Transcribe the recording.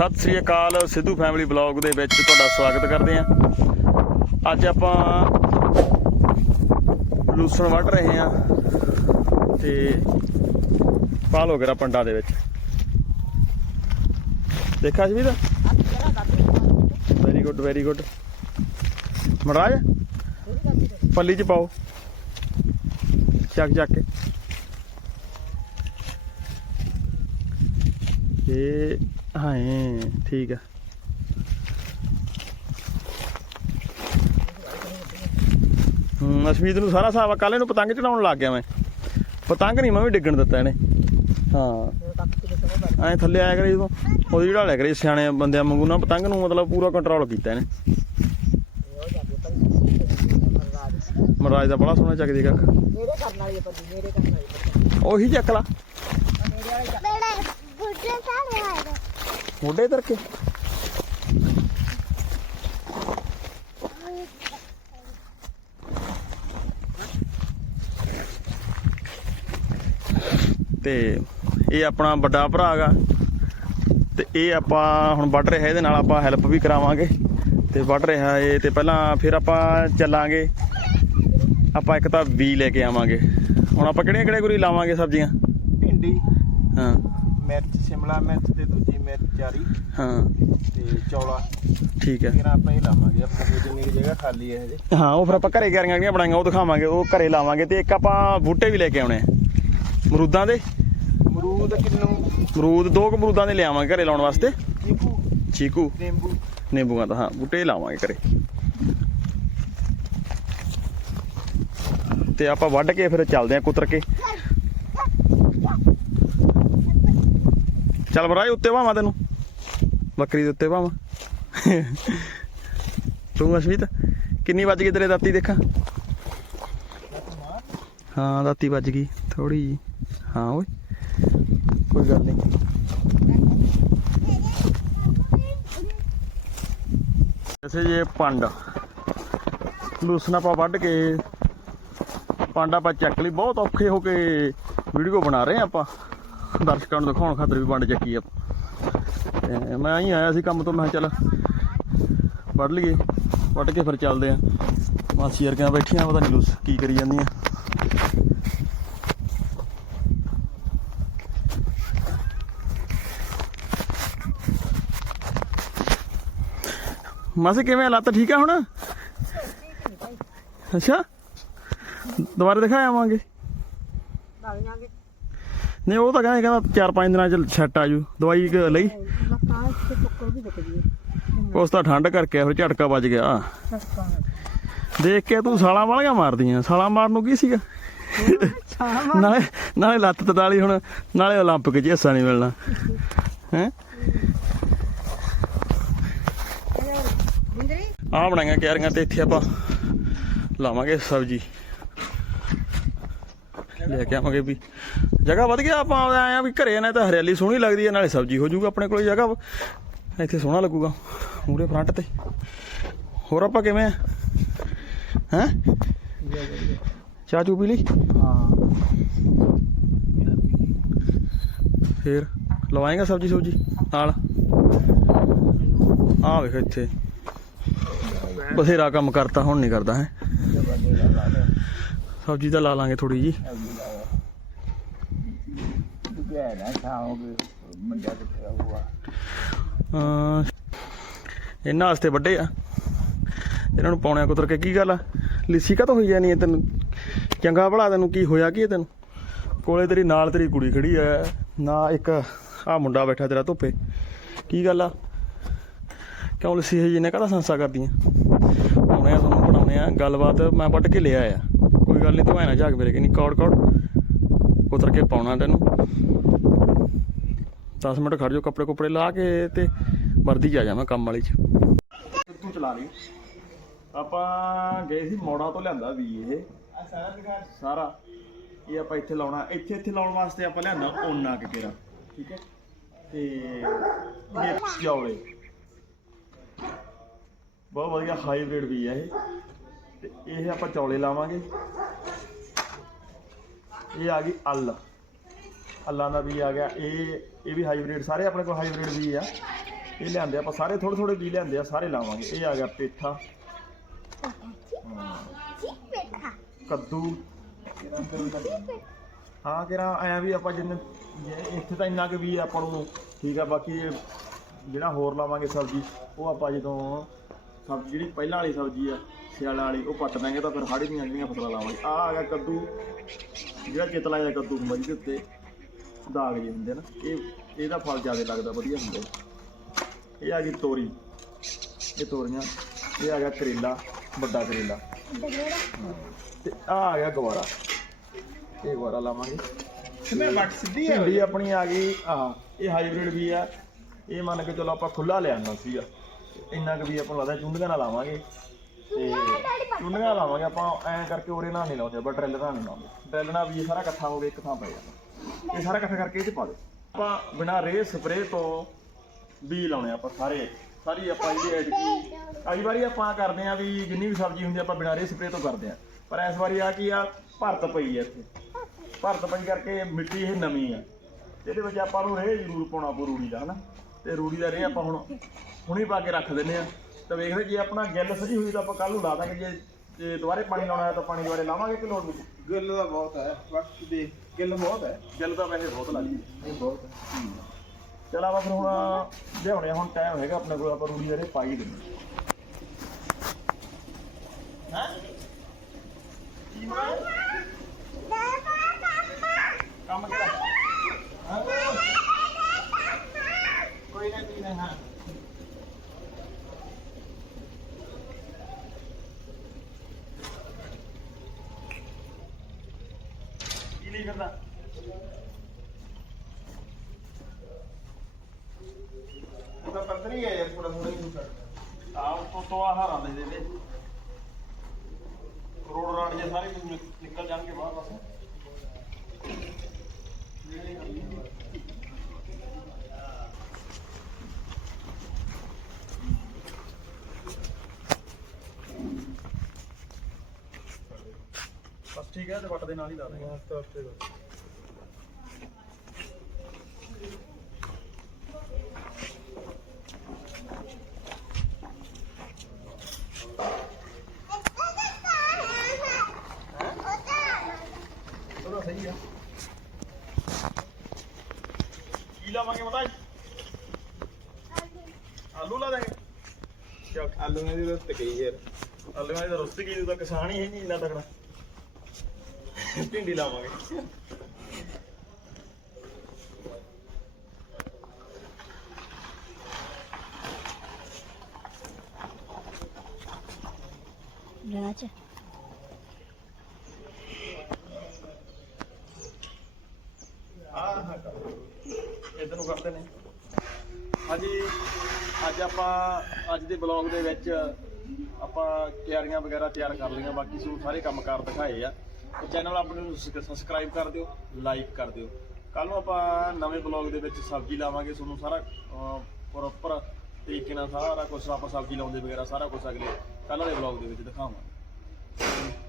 ਸਤਿ ਸ੍ਰੀ ਅਕਾਲ ਸਿੱਧੂ ਫੈਮਿਲੀ ਬਲੌਗ ਦੇ ਵਿੱਚ ਤੁਹਾਡਾ ਸਵਾਗਤ ਕਰਦੇ ਹਾਂ। ਅੱਜ ਆਪਾਂ ਲੂਸਣ ਵੱਢ ਰਹੇ ਹਾਂ ਤੇ ਪਾਲ ਹੋ ਗਿਆ ਪੰਡਾ ਦੇ ਵਿੱਚ। ਦੇਖਿਆ ਜੀ ਵੀਰ ਵੈਰੀ ਗੁੱਡ ਵੈਰੀ ਗੁੱਡ ਮਹਾਰਾਜ, ਪੱਲੀ ਚ ਪਾਓ। ਚੱਕ ਚੱਕ ਕੇ। ਇਹ ਹਾਂ ਠੀਕ ਆ। ਹੂੰ, ਅਸ਼ਮੀਤ ਨੂੰ ਸਾਰਾ ਹਿਸਾਬ ਕੱਲ ਇਹਨੂੰ ਪਤੰਗ ਚੜਾਉਣ ਲੱਗ ਗਿਆ ਮੈਂ। ਪਤੰਗ ਨਹੀਂ, ਮੈਂ ਵੀ ਡਿੱਗਣ ਦਿੱਤਾ ਇਹਨੇ। ਹਾਂ। ਐ ਥੱਲੇ ਆਇਆ ਕਰੀ ਜਦੋਂ, ਉਹਦੀ ਜਿਹੜਾ ਲਿਆ ਕਰੀ, ਸਿਆਣੇ ਬੰਦਿਆਂ ਵਾਂਗੂ ਨਾ, ਪਤੰਗ ਨੂੰ ਮਤਲਬ ਪੂਰਾ ਕੰਟਰੋਲ ਕੀਤਾ ਇਹਨੇ। ਮਹਾਰਾਜ ਦਾ ਬੜਾ ਸੋਹਣਾ ਚੱਕਦੀ ਕੱਖ। ਮੇਰੇ ਕਰਨ ਵਾਲੀ ਹੈ ਮੇਰੇ ਕਰਨ ਵਾਲੀ ਉਹੀ ਚੱਕ ਲਾ। ਮੇਰੇ ਵਾਲੀ ਚੱਕ ਮੋਢੇ ਧਰ ਕੇ। ਤੇ ਇਹ ਆਪਣਾ ਵੱਡਾ ਭਰਾ ਹੈਗਾ। ਤੇ ਇਹ ਆਪਾਂ ਹੁਣ ਵੱਢ ਰਿਹਾ ਇਹਦੇ ਨਾਲ ਆਪਾਂ ਹੈਲਪ ਵੀ ਕਰਾਵਾਂਗੇ। ਤੇ ਵੱਢ ਰਿਹਾ ਇਹ ਤੇ ਪਹਿਲਾਂ ਫਿਰ ਆਪਾਂ ਚੱਲਾਂਗੇ। ਆਪਾਂ ਇੱਕ ਤਾਂ ਬੀ ਲੈ ਕੇ ਆਵਾਂਗੇ। ਹੁਣ ਆਪਾਂ ਕਿਹੜੀਆਂ ਕਿਹੜੇ ਗੁਰੀ ਲਾਵਾਂਗੇ ਸਬਜ਼ੀਆਂ? ਭਿੰਡੀ। ਹਾਂ। ਮਿਰਚ ਸ਼ਿਮਲਾ ਮਿਰਚ ਤੇ ਦੂਜੀ ਮਿਰਚ ਚਾਰੀ ਹਾਂ। ਤੇ ਚੌਲਾ। ਠੀਕ ਹੈ। ਫਿਰ ਆਪਾਂ ਇਹ ਲਾਵਾਂਗੇ ਆਪਾਂ ਕੋਲ ਜਿੰਨੀ ਕੁ ਜਗ੍ਹਾ ਖਾਲੀ ਹੈ ਹਜੇ। ਹਾਂ ਉਹ ਫਿਰ ਆਪਾਂ ਘਰੇ ਗਾਰੀਆਂ ਜਿਹੜੀਆਂ ਬਣਾਈਆਂ ਉਹ ਦਿਖਾਵਾਂਗੇ ਉਹ ਘਰੇ ਲਾਵਾਂਗੇ ਤੇ ਇੱਕ ਆਪਾਂ ਬੂਟੇ ਵੀ ਲੈ ਕੇ ਆਉਣੇ ਆ। ਅਮਰੂਦਾਂ ਦੇ? ਅਮਰੂਦ ਕਿੰਨੂ? ਅਮਰੂਦ ਦੋ ਕੁ ਅਮਰੂਦਾਂ ਦੇ ਲਿਆਵਾਂਗੇ ਘਰੇ ਲਾਉਣ ਵਾਸਤੇ। ਚੀਕੂ। ਚੀਕੂ। ਨਿੰਬੂ। ਨਿੰਬੂਆਂ ਦਾ ਹਾਂ ਬੂਟੇ ਲਾਵਾਂਗੇ ਘਰੇ। ਤੇ ਆਪਾਂ ਵੱਢ ਕੇ ਫਿਰ ਚੱਲਦੇ ਆ ਕੁਤਰ ਕੇ। ਚੱਲ ਬਰਾਏ ਉੱਤੇ ਭਾਵਾਂ ਤੈਨੂੰ। ਬੱਕਰੀ ਦੇ ਉੱਤੇ ਭਾਵਾਂ ਤੂੰ ਅਸ਼ਮੀਤ, ਕਿੰਨੀ ਵੱਜ ਗਈ ਤੇਰੇ ਦਾਤੀ ਦੇਖਾਂ? ਹਾਂ, ਦਾਤੀ ਵੱਜ ਗਈ ਥੋੜੀ ਜੀ ਹਾਂ ਓਏ, ਕੋਈ ਗੱਲ ਨਹੀਂ। ਐਸੇ ਜੇ ਪੰਡ ਲੂਸਨ ਆਪਾਂ ਵੱਢ ਕੇ, ਪੰਡ ਆਪਾਂ ਚੱਕ ਲਈ। ਬਹੁਤ ਔਖੇ ਹੋ ਕੇ ਵੀਡੀਓ ਬਣਾ ਰਹੇ ਹਾਂ ਆਪਾਂ। ਦਰਸ਼ਕਾਂ ਨੂੰ ਦਿਖਾਉਣ ਖਾਤਰ ਵੀ ਪੰਡ ਚੱਕੀ ਆ। ਤੇ ਮੈਂ ਆਈ ਆਇਆ ਸੀ ਕੰਮ ਤੋਂ, ਮੈਂ ਚੱਲ ਵੱਢ ਲਈਏ ਵੱਢ ਕੇ ਫਿਰ ਚੱਲਦੇ ਆ। ਮਾਸੀ ਵਰਗੀਆਂ ਬੈਠੀਆਂ, ਪਤਾ ਨਹੀਂ ਲੂਸ ਕੀ ਕਰੀ ਜਾਂਦੀਆਂ। ਮਾਸੀ, ਕਿਵੇਂ ਆ? ਲੱਤ ਠੀਕ ਆ ਹੁਣ? ਅੱਛਾ? ਦੁਬਾਰਾ ਦਿਖਾ ਆਵਾਂਗੇ। ਲੱਗ ਜਾਾਂਗੇ ਨਹੀਂ ਉਹ ਤਾਂ ਕਹਿੰਦਾ ਕਹਿੰਦਾ ਚਾਰ ਪੰਜ ਦਿਨਾਂ ਚ ਸੈੱਟ ਆ ਜੂ ਦਵਾਈ ਕ- ਲਈ ਲੱਤਾਂ ਇੱਥੇ ਟੁੱਕਰ ਵੀ ਦੁਖਦੀ ਹੈ ਉਸ ਤਾਂ ਠੰਡ ਕਰਕੇ ਫਿਰ ਝਟਕਾ ਵੱਜ ਗਿਆ ਸਸਤਾ ਦੇਖ ਕੇ ਤੂੰ ਸਾਲਾਂ ਵਾਲੀਆਂ ਮਾਰਦੀਆਂ ਸਾਲਾਂ ਮਾਰਨ ਨੂੰ ਕੀ ਸੀਗਾ ਨਾਲੇ ਨਾਲੇ ਲੱਤ ਤਤਾਲੀ ਹੁਣ ਨਾਲੇ 올림픽 'ਚ ਹਿੱਸਾ ਨਹੀਂ ਮਿਲਣਾ ਹੈ ਬਿੰਦਰੀ ਆ ਬਣਾਈਆਂ ਕਿਆਰੀਆਂ ਤੇ ਇੱਥੇ ਆਪਾਂ ਲਾਵਾਂਗੇ ਸਬਜ਼ੀ ਲੈ ਕੇ ਆਵਾਂਗੇ ਵੀ ਜਗ੍ਹਾ ਵਧ ਗਿਆ, ਆਪਾਂ ਆਏ ਆ ਵੀ ਘਰੇ ਨੇ ਤਾਂ ਹਰਿਆਲੀ ਸੋਹਣੀ ਲੱਗਦੀ ਹੈ, ਨਾਲੇ ਸਬਜ਼ੀ ਹੋ ਜਾਊਗਾ ਆਪਣੇ ਕੋਲ ਜਗ੍ਹਾ। ਇੱਥੇ ਸੋਹਣਾ ਲੱਗੂਗਾ ਮੂਰੇ ਫਰੰਟ ਤੇ। ਹੋਰ ਆਪਾਂ ਕਿਵੇਂ ਆ? ਹੈ? ਚਾਹ ਚੂ ਪੀ ਲਈ? ਹਾਂ ਫੇਰ, ਲਵਾਏਗਾ ਸਬਜ਼ੀ ਸੁਬਜੀ ਨਾਲ? ਆ ਵੇਖ ਇੱਥੇ। ਬਥੇਰਾ ਕੰਮ ਕਰਤਾ, ਹੁਣ ਨਹੀਂ ਕਰਦਾ, ਹੈ। ਸਬਜ਼ੀ ਤਾਂ ਲਾ ਲਾਂਗੇ ਥੋੜੀ ਜੀ ਦੁਪਹਿਰ ਨਾ ਖਾਓਗੇ ਮੰਜਾ ਕਿੱਥੇ ਆਊਗਾ ਅਮ ਇਹਨਾਂ ਵਾਸਤੇ ਵੱਡੇ ਆ। ਇਹਨਾਂ ਨੂੰ ਪਾਉਣਿਆ ਕੁਤਰ ਕੇ ਕੀ ਗੱਲ ਆ? ਲਿੱਸੀ ਕਾ ਹੋਈ ਜਾਣੀ ਹੈ ਤੈਨੂੰ? ਚੰਗਾ ਭਲਾ ਤੈਨੂੰ ਕੀ ਹੋਇਆ ਕੀ ਹੈ ਤੈਨੂੰ? ਕੋਲੇ ਤੇਰੀ ਨਾਲ ਤੇਰੀ ਕੁੜੀ ਖੜੀ ਆ, ਨਾ ਇੱਕ ਆ ਮੁੰਡਾ ਬੈਠਾ ਤੇਰਾ ਧੁੱਪੇ। ਕੀ ਗੱਲ ਆ? ਕਿਉਂ ਲਿੱਸੀ ਹੈ ਜੀ ਨੇ ਕਾਹਦਾ ਸੰਸਾ ਕਰਦੀਆਂ ਪਾਉਣੇ ਆ ਤੁਹਾਨੂੰ, ਬਣਾਉਣੇ ਆ। ਗੱਲਬਾਤ ਮੈਂ ਵੱਢ ਕੇ ਲਿਆ ਆ। ਕੋਈ ਗੱਲ ਨਹੀਂ ਤੂੰ ਐ ਨਾ ਝਾਕ ਮੇਰੇ ਕਿ ਨਹੀਂ ਕੌੜ ਕੌੜ ਕੁਤਰ ਕੇ ਪਾਉਣਾ ਤੈਨੂੰ। 10 ਮਿੰਟ ਖੜ ਜਾਓ ਕੱਪੜੇ ਕੁਪੜੇ ਲਾ ਕੇ ਤੇ ਵਰਦੀ 'ਚ ਆ ਜਾਵਾਂ ਕੰਮ ਵਾਲੀ ਚ। ਤੂੰ ਚਲਾ ਲਈ। ਆਪਾਂ ਗਏ ਸੀ ਮੋੜਾ ਤੋਂ ਲਿਆਂਦਾ ਵੀ ਇਹ। ਸਾਰਾ। ਇਹ ਆਪਾਂ ਇੱਥੇ ਲਾਉਣਾ। ਇੱਥੇ ਇੱਥੇ ਲਾਉਣ ਵਾਸਤੇ ਆਪਾਂ ਲਿਆਂਦਾ ਓਨਾ ਕਿ ਕਿਹੜਾ। ਠੀਕ ਹੈ? ਤੇ ਇਹ ਚੌਲੇ। ਬਹੁਤ ਵਧੀਆ ਹਾਈਬ੍ਰਿਡ ਵੀ ਹੈ ਇਹ। ਤੇ ਇਹ ਆਪਾਂ ਚੌਲੇ ਲਾਵਾਂਗੇ। ਇਹ ਆ ਗਈ ਅੱਲ। ਅੱਲਾਂ ਦਾ ਵੀ ਆ ਗਿਆ। ਇਹ ਇਹ ਵੀ ਹਾਈਬ੍ਰਿਡ, ਸਾਰੇ ਆਪਣੇ ਕੋਲ ਹਾਈਬ੍ਰਿਡ ਵੀ ਆ। ਇਹ ਲਿਆਂਦੇ ਆਪਾਂ, ਸਾਰੇ ਥੋੜੇ ਥੋੜੇ ਵੀ ਲਿਆਂਦੇ ਆ, ਸਾਰੇ ਲਾਵਾਂਗੇ। ਇਹ ਆ ਗਿਆ ਪੇਠਾ। ਕੱਦੂ। ਹਾਂ ਕਿਰਾ ਆਇਆ ਵੀ ਆਪਾਂ ਜਿੰਨੇ ਇੱਥੇ ਤਾਂ ਇੰਨਾ ਕਿ ਵੀ ਆਪਾਂ ਨੂੰ, ਠੀਕ ਆ, ਬਾਕੀ ਜਿਹੜਾ ਹੋਰ ਲਾਵਾਂਗੇ ਸਬਜ਼ੀ, ਉਹ ਆਪਾਂ ਜਦੋਂ ਸਬਜ਼ੀ, ਜਿਹੜੀ ਪਹਿਲਾਂ ਵਾਲੀ ਸਬਜ਼ੀ ਆ, ਸਿਆਲਾਂ ਵਾਲੀ, ਉਹ ਪੱਟ ਦਾਂਗੇ ਤਾਂ ਫਿਰ ਹਾੜੀ ਦੀਆਂ ਜਿਹੜੀਆਂ ਫਸਲਾਂ ਲਾਵਾਂਗੇ। ਆ ਆ ਗਿਆ ਕੱਦੂ। ਜਿਹੜਾ ਚਿਤਲਾ ਜਿਹਾ ਕੱਦੂ ਹੁੰਦਾ ਜਿਹਦੇ ਉੱਤੇ। ਦਾਗ ਜਿਹੇ ਹੁੰਦੇ ਨਾ ਇਹ ਇਹਦਾ ਫਲ ਜ਼ਿਆਦਾ ਲੱਗਦਾ ਵਧੀਆ ਹੁੰਦਾ ਇਹ ਆ ਗਈ ਤੋਰੀ। ਇਹ ਤੋਰੀਆਂ ਇਹ ਆ ਗਿਆ ਕਰੇਲਾ ਵੱਡਾ ਕਰੇਲਾ। ਤੇ ਆ ਆ ਗਿਆ ਗਵਾਰਾ। ਇਹ ਗਵਾਰਾ ਲਾਵਾਂਗੇ। ਮੈਂ ਵੱਟ ਸਿੱਧੀ ਹੈ ਭਿੰਡੀ ਆਪਣੀ ਆ ਗਈ ਆ ਇਹ ਹਾਈਬ੍ਰਿਡ ਵੀ ਆ। ਇਹ ਮੰਨ ਕੇ ਚਲੋ ਆਪਾਂ ਖੁੱਲਾ ਲਿਆਂਦਾ ਸੀਗਾ। ਇੰਨਾ ਕੁ ਵੀ ਆਪਾਂ ਲੱਗਦਾ ਚੁੰਡੀਆਂ ਨਾਲ ਲਾਵਾਂਗੇ। ਤੇ ਚੁੰਡੀਆਂ ਲਾਵਾਂਗੇ ਆਪਾਂ ਐਂ ਕਰਕੇ ਉਰੇ ਨਾਲ ਨਹੀਂ ਲਾਉਂਦੇ ਆਪਾਂ ਡਰਿੱਲ ਨਾਲ ਨਹੀਂ ਲਾਉਂਦੇ। ਡਰਿੱਲ ਨਾਲ ਵੀ ਸਾਰਾ ਇਕੱਠਾ ਹੋ ਗਿਆ ਇੱਕ ਥਾਂ ਪੈ ਜਾਂਦਾ। ਇਹ ਸਾਰਾ ਇਕੱਠਾ ਕਰਕੇ ਇਹ 'ਚ ਪਾ ਦਿਓ। ਆਪਾਂ ਬਿਨਾਂ ਰੇ, ਸਪਰੇ ਤੋਂ ਬੀ ਲਾਉਣੇ ਆਪਾਂ ਸਾਰੇ। ਸਾਰੀ ਆਪਾਂ ਜਿਹੜੀ ਐਤਕੀ ਕਈ ਵਾਰੀ ਆਪਾਂ ਕਰਦੇ ਆ ਵੀ ਜਿੰਨੀ ਵੀ ਸਬਜ਼ੀ ਹੁੰਦੀ ਆਪਾਂ ਬਿਨਾਂ ਰੇ, ਸਪਰੇ ਤੋਂ ਕਰਦੇ ਆ। ਪਰ ਇਸ ਵਾਰੀ ਆ ਕੀ ਆ, ਭਰਤ ਪਈ ਆ ਇੱਥੇ। ਭਰਤ ਪਈ ਕਰਕੇ ਮਿੱਟੀ ਇਹ ਨਵੀਂ ਆ। ਇਹਦੇ ਵਿੱਚ ਆਪਾਂ ਨੂੰ ਰੇ ਜ਼ਰੂਰ ਪਾਉਣਾ ਪਊ ਰੂੜੀ ਦਾ, ਹਨਾ? ਤੇ ਰੂੜੀ ਦਾ ਰੇ ਆਪਾਂ ਹੁਣ ਹੁਣੀ ਪਾ ਕੇ ਰੱਖ ਦਿੰਨੇ ਆ। ਤਾਂ ਵੇਖਦੇ ਜੇ ਆਪਣਾ ਗਿੱਲ ਸਹੀ ਹੋਈ ਤਾਂ ਆਪਾਂ ਕੱਲ ਨੂੰ ਲਾ ਦਾਂਗੇ। ਜੇ ਜੇ ਦੁਬਾਰੇ ਪਾਣੀ ਲਾਉਣਾ ਹੈ ਤਾਂ ਪਾਣੀ ਦੁਬਾਰੇ ਲਾਵਾਂਗੇ ਕਿ ਲੋੜ ਨਹੀਂ ਗਿੱਲ ਦਾ ਬਹੁਤ ਹੈ ਵਕਤ ਦੇ ਗਿੱਲ ਬਹੁਤ ਹੈ ਗਿੱਲ ਤਾਂ ਵੈਸੇ ਬਹੁਤ ਲੱਗਦੀ ਇਹ ਬਹੁਤ ਹੈ। ਚਲ ਆਪਾਂ ਫਿਰ ਹੁਣ ਲਿਆਉਣੇ ਆ, ਹੁਣ ਟਾਈਮ ਹੈਗਾ ਆਪਣੇ ਕੋਲ ਆਪਾਂ ਰੂੜੀ ਦਾ ਰੇ ਪਾ ਹੀ ਦਿੰਦੇ ਹਾਂ? ਕੰਮ ਕਿਹੜਾ ਹਾਂ? ਕੋਈ ਨਾ ਕੋਈ ਨਾ ਹਾਂ। ਕੀ ਨਹੀਂ ਕਰਦਾ? ਉਹ ਤਾਂ ਪਤਾ ਨਹੀਂ ਹੈ ਯਾਰ ਥੋੜਾ ਥੋੜਾ ਹੀ ਕਰਦਾ ਆ ਉੱਤੋਂ ਤੋਂ ਆ ਹਾਰਾਂ ਦੇ ਦੇ ਦੇ ਕਰੋੜ ਰਾਣੀਆਂ ਸਾਰੇ ਨਿ- ਨਿਕਲ ਜਾਣਗੇ ਬਾਹਰ ਬਸ। ਬਸ ਠੀਕ ਹੈ ਤੇ ਵੱਟ ਦੇ ਨਾਲ ਹੀ ਲਾ ਦੇਂਗੇ ਵਾਸਤਾ ਉੱਤੇ ਦਾ ਉਹਦਾ ਸਹੀ ਆ। ਕੀ ਲਾਵਾਂਗੇ ਪਤਾ ਆਲੂ ਲਾ ਦਾਂਗੇ ਚੱਲ ਆਲੂ ਨੇ ਦੀ ਰਸਤ ਗਈ ਯਾਰ ਆਲੂਆਂ ਦੀ ਰਸਤੀ ਕੀ ਤਾਂ ਕਿਸਾਨ ਹੀ ਹੈ ਨਹੀਂ ਇੰਨਾ ਤਕੜਾ। ਭਿੰਡੀ ਲਾਵਾਂਗੇ ਰਾਜ ਆਹ ਹਾਂ ਇਧਰ ਨੂੰ ਕਰਦੇ ਨੇ ਹਾਂਜੀ ਅੱਜ ਆਪਾਂ ਅੱਜ ਦੇ ਬਲੌਗ ਦੇ ਵਿੱਚ ਆਪਾਂ ਤਿਆਰੀਆਂ ਵਗੈਰਾ ਤਿਆਰ ਕਰ ਲਈਆਂ ਬਾਕੀ ਸੂ ਸਾਰੇ ਕੰਮਕਾਰ ਦਿਖਾਏ ਆ ਚੈਨਲ ਆਪਣੇ ਨੂੰ ਸਬਸਕ੍ਰਾਈਬ ਕਰ ਦਿਓ ਲਾਈਕ ਕਰ ਦਿਓ। ਕੱਲ ਨੂੰ ਆਪਾਂ ਨਵੇਂ ਬਲੌਗ ਦੇ ਵਿੱਚ ਸਬਜ਼ੀ ਲਾਵਾਂਗੇ ਤੁਹਾਨੂੰ ਸਾਰਾ ਪ੍ਰੋਪਰ ਤਰੀਕੇ ਨਾਲ ਸਾਰਾ ਕੁਝ ਆਪਾਂ ਸਬਜ਼ੀ ਲਾਉਂਦੇ ਵਗੈਰਾ ਸਾਰਾ ਕੁਝ ਅਗਲੇ ਕੱਲ੍ਹ ਵਾਲੇ ਬਲੌਗ ਦੇ ਵਿੱਚ ਦਿਖਾਵਾਂਗੇ।